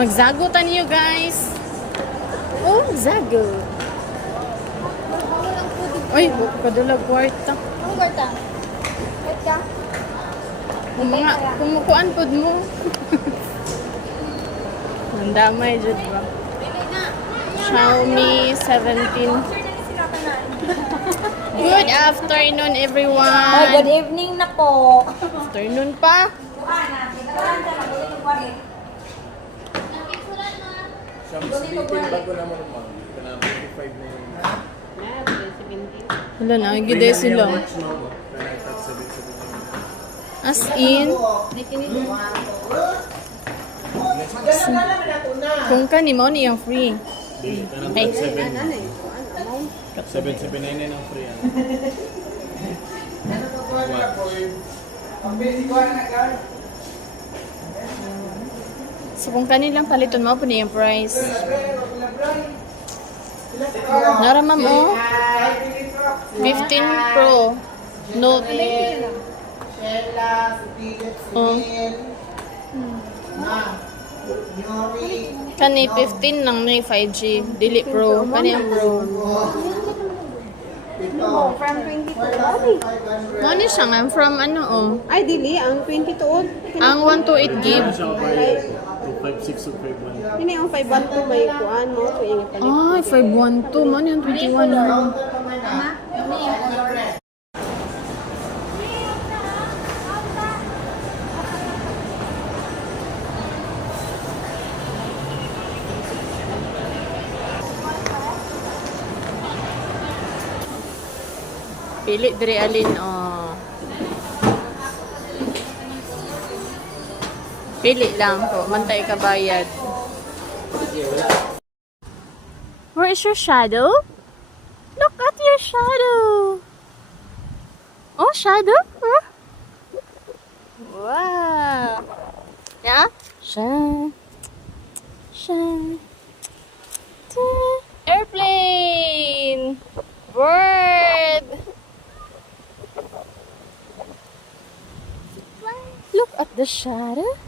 Magzagutan niyo guys. Oh, zago. Uy, kadulag kwarta. Ano kwarta? Wait ka? Kumukuan pod mo. Nandamay jud ba? Xiaomi 17. Good afternoon everyone. Ay, good evening na po. Afternoon pa. Bago naman mo. Ito na 55 na yun. Wala na, gide sila. As in, kung kanimo niyang free. Ay. 779 ang free. So kung kanilang paliton mo po niyang price. Narama mo? 15 Pro Note. Oh. Kani 15 nang may 5G. Dili Pro. Kani ang Pro. From 22. Mo ni siya nga from ano oh. Ay, dili. Ang 22. Ang 128 gig. Siya by 256 o 51. Hindi, ang 512 may kuan mo. So, yung ipalit. Ay, 512. Mo ni ang 21 na. Pili diri alin oh. Pili lang to, mantay ka bayad. Where is your shadow? Look at your shadow. Oh, shadow? Huh? Wow. Yeah? Shine. Shine. Airplane. Bird. Look at the shadow.